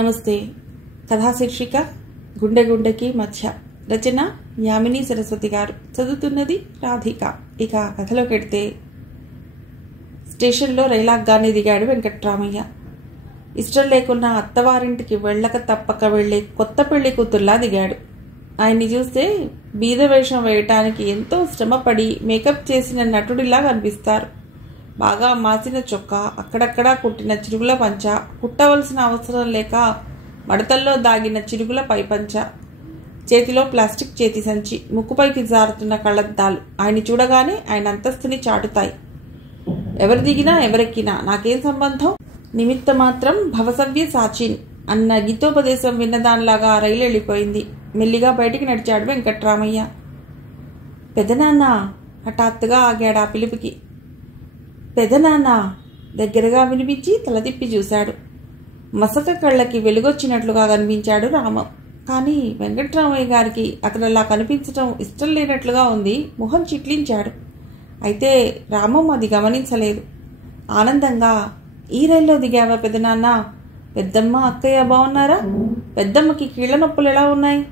నమస్తే. కథా శీర్షిక గుండె గుండెకి మధ్య. రచన యామిని సరస్వతి గారు. చదువుతున్నది రాధిక. ఇక కథలోకెడితే, స్టేషన్లో రైలాగ్గానే దిగాడు వెంకట్రామయ్య. ఇష్టం లేకున్నా అత్తవారింటికి వెళ్ళక తప్పక వెళ్లే కొత్త పెళ్లి కూతుర్లా దిగాడు. ఆయన్ని చూస్తే బీద వేషం వేయటానికి ఎంతో శ్రమపడి మేకప్ చేసిన నటుడిలా కనిపిస్తారు. బాగా మాసిన చొక్కా, అక్కడక్కడా కుట్టిన చిరుగుల పంచ, కుట్టవలసిన అవసరం లేక మడతల్లో దాగిన చిరుగుల పైపంచ, చేతిలో ప్లాస్టిక్ చేతి సంచి, ముక్కుపైకి జారుతున్న కళ్ళద్దాలు ఆయన్ని చూడగానే ఆయన అంతస్తుని చాటుతాయి. ఎవరు దిగినా ఎవరెక్కినా నాకేం సంబంధం, నిమిత్త మాత్రం భవసవ్య సాచిన్ అన్న గీతోపదేశం విన్నదానిలాగా రైలు వెళ్ళిపోయింది. మెల్లిగా బయటికి నడిచాడు వెంకట్రామయ్య. పెదనాన్న హఠాత్తుగా ఆగాడు ఆ పిలుపుకి. పెదనాన్న దగ్గరగా వినిపించి తల తిప్పి చూశాడు. మసక కళ్ళకి వెలుగొచ్చినట్లుగా కనిపించాడు రామం. కానీ వెంకట్రామయ్య గారికి అతను అలా కనిపించడం ఇష్టం లేనట్లుగా ఉంది. మొహం చిట్లించాడు. అయితే రామం అది గమనించలేదు. ఆనందంగా, ఈ రైల్లో దిగావా పెదనాన్న? పెద్దమ్మ అక్కయ్య బాగున్నారా? పెద్దమ్మకి కీళ్ల నొప్పులు ఎలా ఉన్నాయి?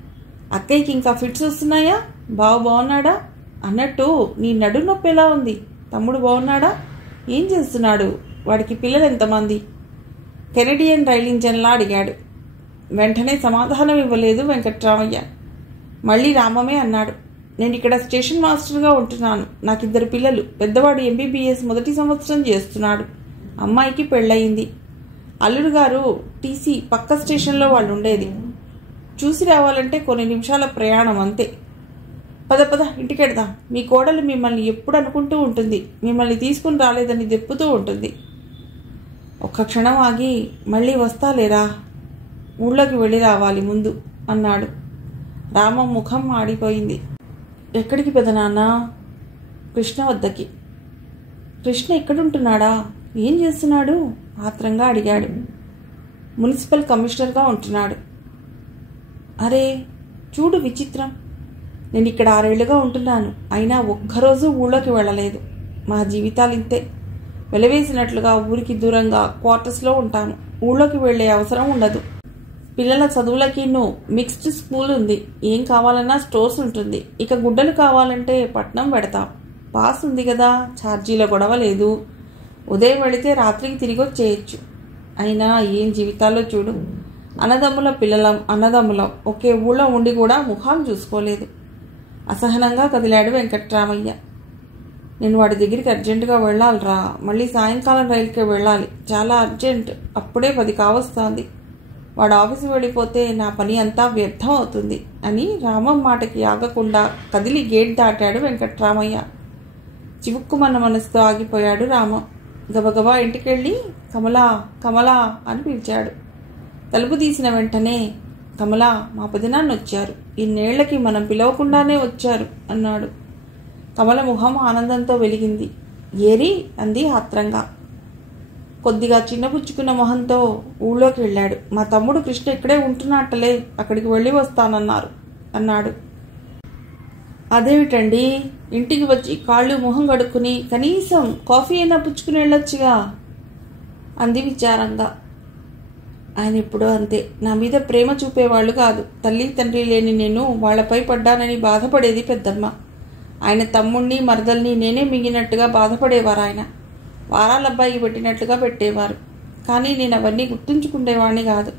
అక్కయ్యకి ఇంకా ఫిట్స్ వస్తున్నాయా? బాగున్నాడా? అన్నట్టు నీ నడు నొప్పి ఎలా ఉంది? తమ్ముడు బాగున్నాడా? ఏం చేస్తున్నాడు? వాడికి పిల్లలు ఎంతమంది? కెనడియన్ రైల్ ఇంజన్లా అడిగాడు. వెంటనే సమాధానం ఇవ్వలేదు వెంకట్రామయ్య. మళ్ళీ రామమే అన్నాడు. నేను ఇక్కడ స్టేషన్ మాస్టర్గా ఉంటున్నాను. నాకు 2 పిల్లలు. పెద్దవాడు MBBS మొదటి సంవత్సరం చేస్తున్నాడు. అమ్మాయికి పెళ్ళయింది. అల్లుడు గారు టీసీ పక్క స్టేషన్లో వాళ్ళు ఉండేది. చూసి రావాలంటే కొన్ని నిమిషాల ప్రయాణం అంతే. పద ఇంటికెడదాం. మీ కోడలు మిమ్మల్ని ఎప్పుడు అనుకుంటూ ఉంటుంది. మిమ్మల్ని తీసుకుని రాలేదని దెప్పుతూ ఉంటుంది. ఒక్క క్షణం ఆగి, మళ్ళీ వస్తాలేరా, ఊళ్ళోకి వెళ్ళి రావాలి ముందు అన్నాడు. రామం ముఖం ఆడిపోయింది. ఎక్కడికి పెదనాన్న? కృష్ణ వద్దకి. కృష్ణ ఎక్కడుంటున్నాడా? ఏం చేస్తున్నాడు? ఆత్రంగా అడిగాడు. మున్సిపల్ కమిషనర్గా ఉంటున్నాడు. అరే చూడు విచిత్రం. నేను ఇక్కడ 6 ఏళ్లుగా ఉంటున్నాను. అయినా ఒక్కరోజు ఊళ్ళోకి వెళ్ళలేదు. మా జీవితాలు ఇంతే. వెలవేసినట్లుగా ఊరికి దూరంగా క్వార్టర్స్లో ఉంటాను. ఊళ్ళోకి వెళ్లే అవసరం ఉండదు. పిల్లల చదువులకి మిక్స్డ్ స్కూల్ ఉంది. ఏం కావాలన్నా స్టోర్స్ ఉంటుంది. ఇక గుడ్డలు కావాలంటే పట్నం పెడతాం. పాస్ ఉంది కదా, ఛార్జీల గొడవ లేదు. ఉదయం వెళితే రాత్రికి తిరిగి వచ్చేయచ్చు. అయినా ఏం జీవితాల్లో చూడు. అన్నదమ్ముల పిల్లలం, అన్నదమ్ములం ఒకే ఊళ్ళో ఉండి కూడా ముఖాలు చూసుకోలేదు. అసహనంగా కదిలాడు వెంకట్రామయ్య. నేను వాడి దగ్గరికి అర్జెంటుగా వెళ్ళాలిరా. మళ్ళీ సాయంకాలం రైలుకే వెళ్ళాలి. చాలా అర్జెంట్. అప్పుడే 10 కావస్తోంది. వాడు ఆఫీసు వెళ్ళిపోతే నా పని అంతా వ్యర్థం అవుతుంది అని రామం మాటకి ఆగకుండా కదిలి గేట్ దాటాడు వెంకట్రామయ్య. చివుక్కుమన్న మనసుతో ఆగిపోయాడు రామం. గబగబా ఇంటికెళ్ళి కమలా కమలా అని పిలిచాడు. తలుపు తీసిన వెంటనే, కమలా, మా పెదనాన్న వచ్చారు. ఇన్నేళ్లకి మనం పిలవకుండానే వచ్చారు అన్నాడు. కమల ముఖం ఆనందంతో వెలిగింది. ఏరి అంది ఆత్రంగా. కొద్దిగా చిన్నపుచ్చుకున్న మొహంతో ఊళ్ళోకి వెళ్ళాడు. మా తమ్ముడు కృష్ణ ఇక్కడే ఉంటున్నట్టలే, అక్కడికి వెళ్ళి వస్తానన్నారు అన్నాడు. అదేమిటండి, ఇంటికి వచ్చి కాళ్ళు మొహం కడుక్కుని కనీసం కాఫీ అయినా పుచ్చుకుని వెళ్ళొచ్చుగా అంది విచారంగా. ఆయన ఎప్పుడో అంతే. నా మీద ప్రేమ చూపేవాళ్లు కాదు. తల్లి తండ్రి లేని నేను వాళ్లపై పడ్డానని బాధపడేది పెద్దమ్మ. ఆయన తమ్ముణ్ణి మరదల్ని నేనే మింగినట్టుగా బాధపడేవారు. ఆయన వారాలబ్బాయి పెట్టినట్లుగా పెట్టేవారు. కానీ నేను అవన్నీ గుర్తుంచుకునేవాణ్ణి కాదు.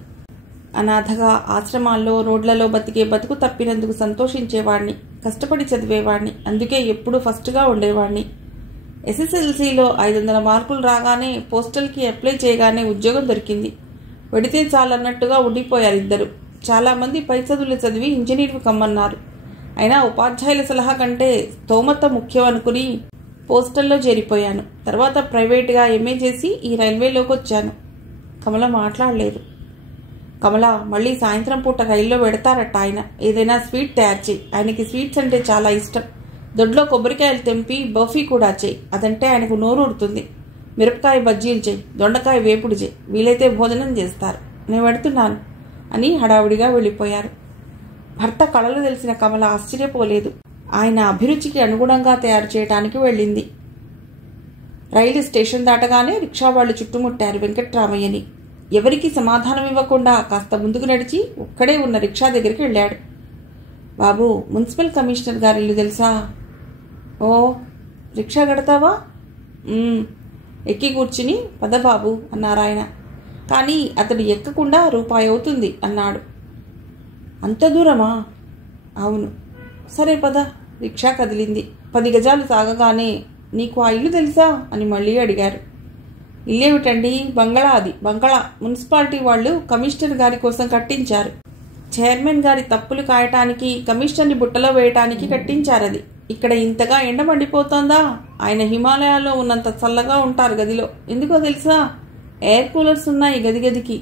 అనాథగా ఆశ్రమాల్లో రోడ్లలో బతికే బతుకు తప్పినందుకు సంతోషించేవాణ్ణి. కష్టపడి చదివేవాణ్ణి. అందుకే ఎప్పుడూ ఫస్ట్గా ఉండేవాణ్ణి. SSLCలో 500 మార్కులు రాగానే పోస్టల్కి అప్లై చేయగానే ఉద్యోగం దొరికింది. వెడితే చాలన్నట్టుగా ఉండిపోయారు 2. చాలామంది పై చదువులు చదివి ఇంజనీర్లు కమ్మన్నారు. అయినా ఉపాధ్యాయుల సలహా కంటే స్తోమత ముఖ్యం అనుకుని పోస్టల్లో చేరిపోయాను. తర్వాత ప్రైవేట్గా MA చేసి ఈ రైల్వేలోకి వచ్చాను. కమల మాట్లాడలేదు. కమల, మళ్ళీ సాయంత్రం పూట రైల్లో పెడతారట ఆయన. ఏదైనా స్వీట్ తయారు చేయి. ఆయనకి స్వీట్స్ అంటే చాలా ఇష్టం. దొడ్లో కొబ్బరికాయలు తెంపి బర్ఫీ కూడా చేయి. అదంటే ఆయనకు నోరు ఊరుతుంది. మిరపకాయ బజ్జీలు చేయి. దొండకాయ వేపుడు చేయి. వీలైతే భోజనం చేస్తారు. నేను పెడుతున్నాను అని హడావుడిగా వెళ్ళిపోయారు. భర్త కళలు తెలిసిన కమల ఆశ్చర్యపోలేదు. ఆయన అభిరుచికి అనుగుణంగా తయారు చేయడానికి వెళ్ళింది. రైలు స్టేషన్ దాటగానే రిక్షా వాళ్లు చుట్టుముట్టారు వెంకట్రామయ్యని. ఎవరికి సమాధానం ఇవ్వకుండా కాస్త ముందుకు నడిచి ఒక్కడే ఉన్న రిక్షా దగ్గరికి వెళ్ళాడు. బాబు, మున్సిపల్ కమిషనర్ గారి ఇల్లు తెలుసా? ఓ, రిక్షా కడతావా? ఎక్కి కూర్చుని పద బాబు అన్నారు ఆయన. కానీ అతడు ఎక్కకుండా రూపాయి అవుతుంది అన్నాడు. అంత దూరమా? అవును. సరే పద. రిక్షా కదిలింది. 10 గజాలు సాగగానే నీకు ఆ ఇల్లు తెలుసా అని మళ్ళీ అడిగారు. ఇల్లేమిటండి? బంగళా. అది బంగళా మున్సిపాలిటీ వాళ్ళు కమిషనర్ గారి కోసం కట్టించారు. చైర్మన్ గారి తప్పులు కాయటానికి, కమిషనర్ని బుట్టలో వేయటానికి కట్టించారది. ఇక్కడ ఇంతగా ఎండ మండిపోతోందా? ఆయన హిమాలయాల్లో ఉన్నంత చల్లగా ఉంటారు గదిలో. ఎందుకో తెలుసా? ఎయిర్ కూలర్స్ ఉన్నాయి గదికి.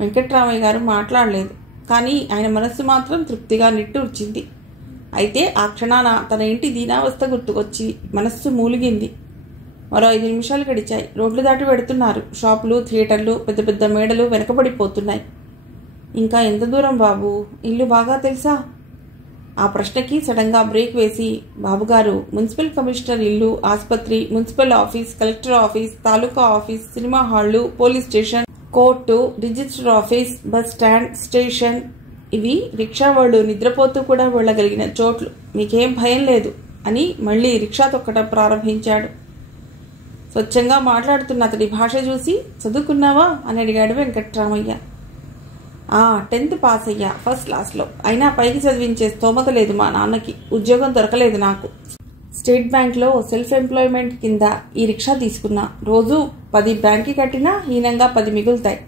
వెంకట్రామయ్య గారు మాట్లాడలేదు. కానీ ఆయన మనస్సు మాత్రం తృప్తిగా నిట్టూర్చింది. అయితే ఆ క్షణాన తన ఇంటి దీనావస్థ గుర్తుకొచ్చి మనస్సు మూలిగింది. మరో 5 నిమిషాలు గడిచాయి. రోడ్లు దాటి పెడుతున్నారు. షాపులు, థియేటర్లు, పెద్ద పెద్ద మేడలు వెనకబడిపోతున్నాయి. ఇంకా ఎంత దూరం బాబు? ఇల్లు బాగా తెలుసా? ఆ ప్రశ్నకి సడన్గా బ్రేక్ వేసి, బాబుగారు, మున్సిపల్ కమిషనర్ ఇల్లు, ఆసుపత్రి, municipal office, collector office, taluka office, cinema హాళ్లు, police station, court, register office, bus stand, station, ఇవి రిక్షా వాళ్ళు నిద్రపోతూ కూడా వెళ్ళగలిగిన చోట్లు. మీకేం భయం లేదు అని మళ్ళీ రిక్షా తొక్కడం ప్రారంభించాడు. స్వచ్ఛంగా మాట్లాడుతున్న అతడి భాష చూసి, చదువుకున్నావా అని అడిగాడు వెంకట్రామయ్య. 10th పాస్ అయ్యా, ఫస్ట్ క్లాస్లో. అయినా పైకి చదివించే స్తోమత లేదు మా నాన్నకి. ఉద్యోగం దొరకలేదు నాకు. స్టేట్ బ్యాంక్లో సెల్ఫ్ ఎంప్లాయ్మెంట్ కింద ఈ రిక్షా తీసుకున్నా. రోజు 10 బ్యాంక్కి కట్టినా హీనంగా 10 మిగులుతాయి.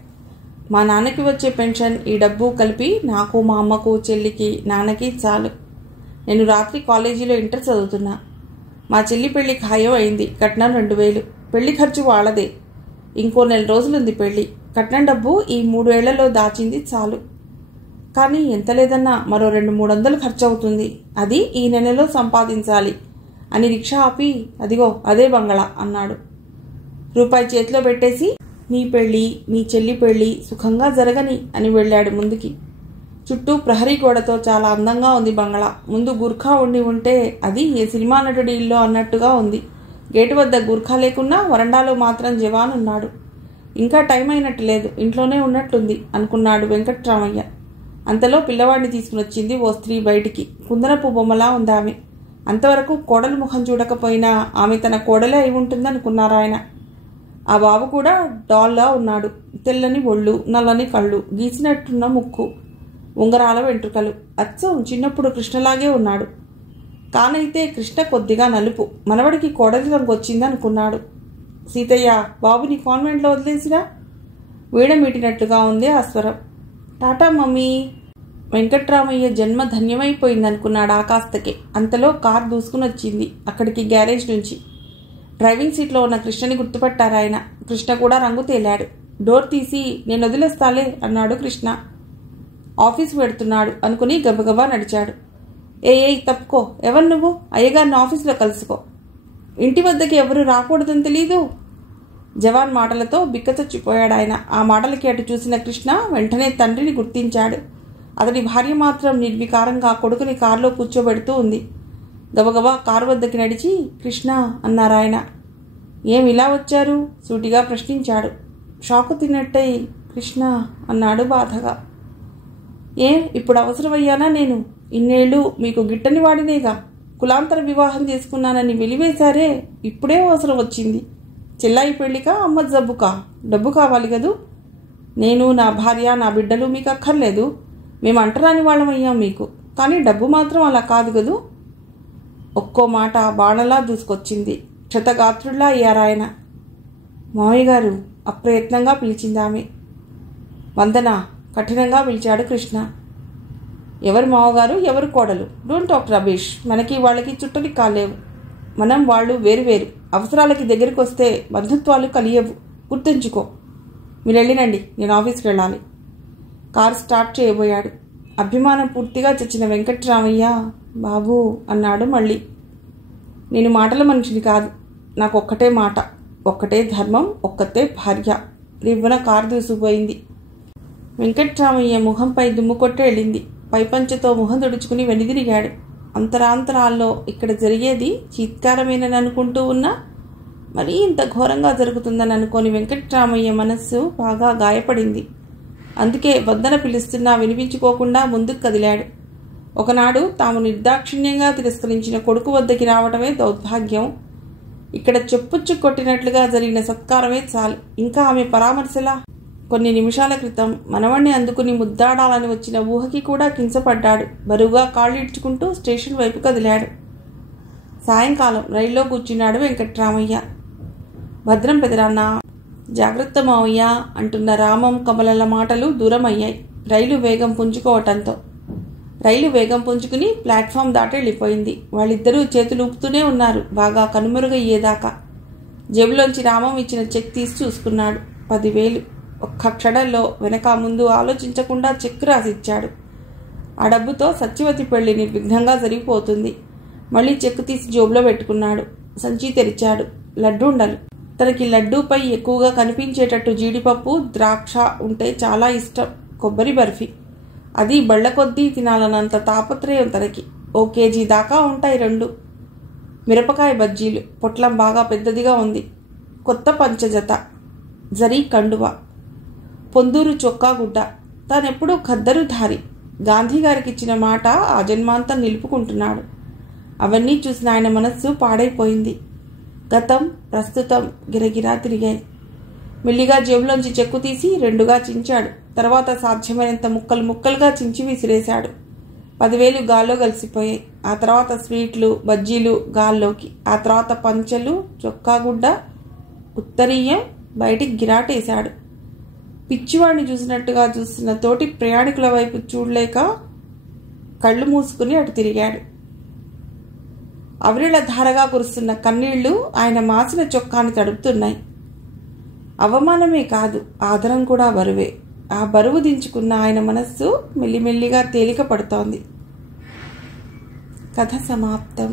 మా నాన్నకి వచ్చే పెన్షన్, ఈ డబ్బు కలిపి నాకు, మా అమ్మకు, చెల్లికి, నాన్నకి చాలు. నేను రాత్రి కాలేజీలో ఇంటర్ చదువుతున్నా. మా చెల్లి పెళ్లి ఖాయం అయింది. కట్నం 2000. పెళ్లి ఖర్చు వాళ్లదే. ఇంకో 4 రోజులుంది పెళ్లి. కట్నం డబ్బు ఈ 3 ఏళ్లలో దాచింది చాలు. కానీ ఎంత లేదన్నా మరో 200-300 ఖర్చు అవుతుంది. అది ఈ నెలలో సంపాదించాలి అని రిక్షా ఆపి, అదిగో అదే బంగళా అన్నాడు. రూపాయి చేతిలో పెట్టేసి, నీ పెళ్లి, నీ చెల్లి పెళ్లి సుఖంగా జరగని అని వెళ్ళాడు ముందుకి. చుట్టూ ప్రహరీ గోడతో చాలా అందంగా ఉంది బంగళా. ముందు గుర్ఖా ఉండి ఉంటే అది ఏ సినిమా నటుడి ఇల్లు అన్నట్టుగా ఉంది. గేటు వద్ద గుర్ఖా లేకున్నా వరండాలో మాత్రం జవాన్ ఉన్నాడు. ఇంకా టైం అయినట్టు లేదు, ఇంట్లోనే ఉన్నట్టుంది అనుకున్నాడు వెంకట్రామయ్య. అంతలో పిల్లవాడిని తీసుకుని వచ్చింది ఓ స్త్రీ బయటికి. కుందనపు బొమ్మలా ఉంది ఆమె. అంతవరకు కోడలు ముఖం చూడకపోయినా ఆమె తన కోడలే అయి ఉంటుందనుకున్నారాయన. ఆ బాబు కూడా డాల్లా ఉన్నాడు. తెల్లని ఒళ్ళు, నల్లని కళ్ళు, గీసినట్టున్న ముక్కు, ఉంగరాల వెంట్రుకలు. అచ్చం చిన్నప్పుడు కృష్ణలాగే ఉన్నాడు. కానైతే కృష్ణ కొద్దిగా నలుపు. మనవడికి కోడలి రంగు వచ్చిందనుకున్నాడు. సీతయ్య, బాబుని కాన్వెంట్లో వదిలేసిరా. వీడమీటినట్లుగా ఉంది ఆ స్వరం. Tata mummy. వెంకట్రామయ్య జన్మ ధన్యమైపోయిందనుకున్నాడు ఆకాస్తకే. అంతలో కార్ దూసుకునొచ్చింది అక్కడికి, గ్యారేజ్ నుంచి. డ్రైవింగ్ సీట్లో ఉన్న కృష్ణని గుర్తుపట్టారాయన. కృష్ణ కూడా రంగు తేలాడు. డోర్ తీసి, నేను వదిలేస్తాలే అన్నాడు కృష్ణ. ఆఫీస్కి వెడుతున్నాడు అనుకుని గబగబా నడిచాడు. ఏయ్ తప్పుకో. ఎవరు నువ్వు? అయ్యగారిని ఆఫీసులో కలుసుకో. ఇంటి వద్దకి ఎవరు రాకూడదని తెలీదు. జవాన్ మాటలతో బిక్కచచ్చిపోయాడాయన. ఆ మాటలకి అటు చూసిన కృష్ణ వెంటనే తండ్రిని గుర్తించాడు. అతడి భార్య మాత్రం నిర్వికారంగా కొడుకుని కారులో కూర్చోబెడుతూ ఉంది. గబగబా కారు వద్దకి నడిచి, కృష్ణ అన్నారాయన. ఏం ఇలా వచ్చారు? సూటిగా ప్రశ్నించాడు. షాకు తిన్నట్టయి కృష్ణ అన్నాడు బాధగా. ఇప్పుడు అవసరమయ్యానా నేను? ఇన్నేళ్ళు మీకు గిట్టని వాడినేగా. కులాంతర వివాహం చేసుకున్నానని వెలివేశారే, ఇప్పుడే అవసరం వచ్చింది. చెల్లాయి పెళ్లికా, అమ్మ జబ్బుకా? డబ్బు కావాలి కదూ. నేను, నా భార్య, నా బిడ్డలు మీకు అక్కర్లేదు. మేము అంటరాని వాళ్ళమయ్యాం మీకు. కానీ డబ్బు మాత్రం అలా కాదు కదూ. ఒక్కో మాట బాణలా దూసుకొచ్చింది. క్షతగాత్రుల్లా అయ్యారాయన. మావయ్య గారు అప్రయత్నంగా పిలిచింది ఆమె. వందన కఠినంగా పిలిచాడు కృష్ణ. ఎవరు మావగారు, ఎవరు కోడలు? Don't talk rubbish. మనకి వాళ్ళకి చుట్టలి కాలేవు. మనం వాళ్ళు వేరువేరు. అవసరాలకి దగ్గరికి వస్తే బంధుత్వాలు కలియవు. గుర్తుంచుకో. మీరు వెళ్ళినండి, నేను ఆఫీస్కి వెళ్ళాలి. కారు స్టార్ట్ చేయబోయాడు. అభిమానం పూర్తిగా చచ్చిన వెంకట్రామయ్య, బాబూ అన్నాడు మళ్ళీ. నేను మాటల మనిషిని కాదు. నాకు ఒక్కటే మాట, ఒక్కటే ధర్మం, ఒక్కతే భార్య. రివ్వున కారు దూసిపోయింది. వెంకట్రామయ్య ముఖంపై దుమ్ము కొట్టే వెళ్ళింది. పైపంచతో ముఖం తుడుచుకుని వెనుదిరిగాడు. అంతరాంతరాల్లో ఇక్కడ జరిగేది చీత్కారమేనని అనుకుంటూ ఉన్న మరీ ఇంత ఘోరంగా జరుగుతుందని అనుకోని వెంకట్రామయ్య మనస్సు బాగా గాయపడింది. అందుకే వద్దన పిలుస్తున్నా వినిపించుకోకుండా ముందుకు కదిలాడు. ఒకనాడు తాము నిర్దాక్షిణ్యంగా తిరస్కరించిన కొడుకు వద్దకి రావటమే దౌర్భాగ్యం. ఇక్కడ చెప్పుచ్చు కొట్టినట్లుగా జరిగిన సత్కారమే చాలు, ఇంకా ఆమె పరామర్శలా? కొన్ని నిమిషాల క్రితం మనవణ్ణి అందుకుని ముద్దాడాలని వచ్చిన ఊహకి కూడా కించపడ్డాడు. బరువుగా కాళ్ళిడ్చుకుంటూ స్టేషన్ వైపు కదిలాడు. సాయంకాలం రైల్లో కూర్చున్నాడు వెంకట్రామయ్య. భద్రం పెదరాన్న, జాగ్రత్త మావయ్య అంటున్న రామం కమలల మాటలు దూరం అయ్యాయి రైలు వేగం పుంజుకోవటంతో. రైలు వేగం పుంజుకుని ప్లాట్ఫామ్ దాటి వెళ్ళిపోయింది. వాళ్ళిద్దరూ చేతులు ఊపుతూనే ఉన్నారు, బాగా కనుమరుగయ్యేదాకా. జేబులోంచి రామం ఇచ్చిన చెక్ తీసి చూసుకున్నాడు. 10,000. ఒక్క క్షణంలో వెనక ముందు ఆలోచించకుండా చెక్ రాసిచ్చాడు. ఆ డబ్బుతో సత్యవతి పెళ్లి నిర్విఘ్నంగా జరిగిపోతుంది. మళ్ళీ చెక్ తీసి జోబులో పెట్టుకున్నాడు. సంచి తెరిచాడు. లడ్డూండలు. తనకి లడ్డూపై ఎక్కువగా కనిపించేటట్టు జీడిపప్పు, ద్రాక్ష ఉంటే చాలా ఇష్టం. కొబ్బరి బర్ఫీ, అది బళ్ళ కొద్దీ తినాలన్నంత తాపత్రయం తనకి. 1 కేజీ దాకా ఉంటాయి 2. మిరపకాయ బజ్జీలు, పొట్లం బాగా పెద్దదిగా ఉంది. కొత్త పంచజత, జరీ కండువ, పొందూరు చొక్కా గుడ్డ. తానెప్పుడూ ఖద్దరుధారి. గాంధీగారికి ఇచ్చిన మాట ఆ జన్మాంతం నిలుపుకుంటున్నాడు. అవన్నీ చూసిన ఆయన మనస్సు పాడైపోయింది. గతం, ప్రస్తుతం గిరగిరా తిరిగాయి. మెల్లిగా జేబులోంచి చెక్కు తీసి 2గా చించాడు. తర్వాత సాధ్యమైనంత ముక్కలు ముక్కలుగా చించి విసిరేశాడు. 10,000 గాల్లో కలిసిపోయాయి. ఆ తర్వాత స్వీట్లు, బజ్జీలు గాల్లోకి. ఆ తర్వాత పంచలు, చొక్కాగుడ్డ, ఉత్తరీయం బయటికి గిరాటేశాడు. పిచ్చివాడిని చూసినట్టుగా చూస్తున్న తోటి ప్రయాణికుల వైపు చూడలేక కళ్ళు మూసుకుని అటు తిరిగాడు. అవిరిళ ధారగా కురుస్తున్న కన్నీళ్లు ఆయన మాసిన చొక్కాని తడుపుతున్నాయి. అవమానమే కాదు, ఆదరం కూడా బరువే. ఆ బరువు దించుకున్న ఆయన మనస్సు మెల్లిమెల్లిగా తేలిక పడుతోంది. కథ సమాప్తం.